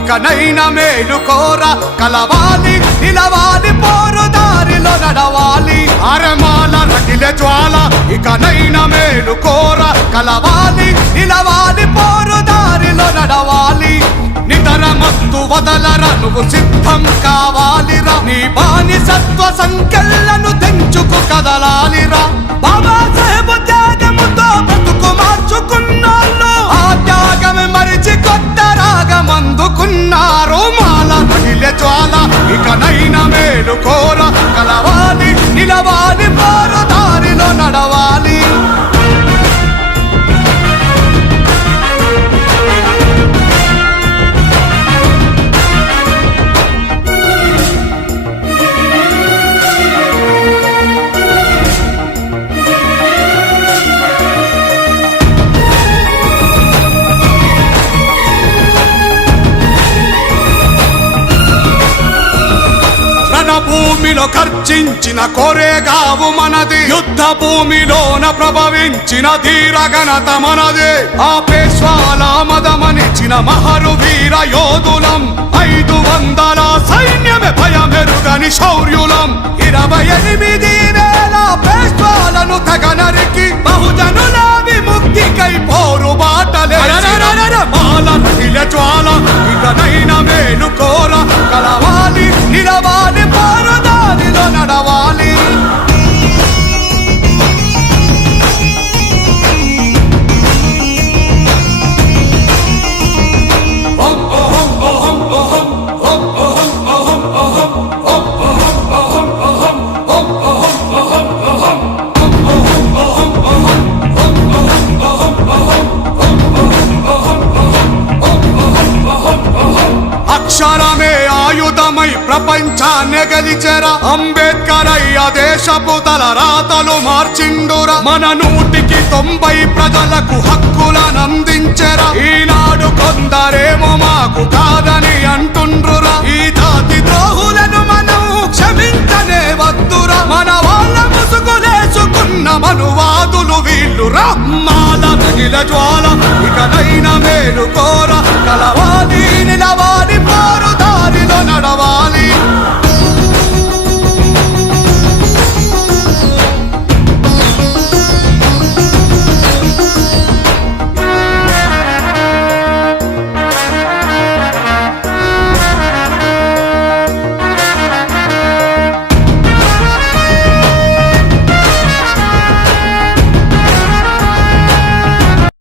ఇకనైనా మేలు కోర కలవాలి నిలవాలి పోరు దారిలో నడవాలి అరమాల రగిలే జ్వాల ఇకనైనా మేలు కోర కలవాలి నిలవాలి పోరు దారిలో నడవాలి నితర మత్తు వదలరా నువ్వు సిద్ధం కావాలిరా నీ బానిసత్వ సంఖ్యలను తెంచుకు కదలాలిరా బాబా సాహెబ్ త్యాగముతో బ్రతుకు మార్చుకున్నాళ్ళు ఆ త్యాగమే మరిచి కొత్త రాగమందుకున్నారు మాల రగిలే జ్వాల ఇకనైనా మేలు కోర కలవాలి నిలవాలి పోరు దారిలో నడవాలి భూమిలో ఖర్చించిన కోరేగావు మనది యుద్ధ భూమిలోన ప్రభవించిన ధీర ఘనత మనదే ఆ పేష్వాల మదమనిచిన మహరు వీర యోధులం 500 సైన్యమే భయమెరుగని శౌర్యులం 28,000 పేష్వాలను తెగనరికి బహుజనుల విముక్తికై పోరు బాటలే మాల రగిలే జ్వాల ఇకనైనా మేలు కోర కలవాలి నిలవాలి పోరు దారిలో నడవాలి అక్షరమే ఆయుధమై ప్రపంచాన్ని గెలిచెరా అంబేద్కర్ అయ్య దేశపు తల రాతలు మార్చిండురా మన 190 ప్రజలకు హక్కులను అందించెరా ఈనాడు కొందరేమో మాకు కాదని అంటుండ్రురా ఈ జాతి ద్రోహులను మనం క్షమించనే వద్దురా మన వాళ్ళ ముసుగులేసుకున్న మనువాదులు వీళ్ళురా మాల రగిలే జ్వాల ఇకనై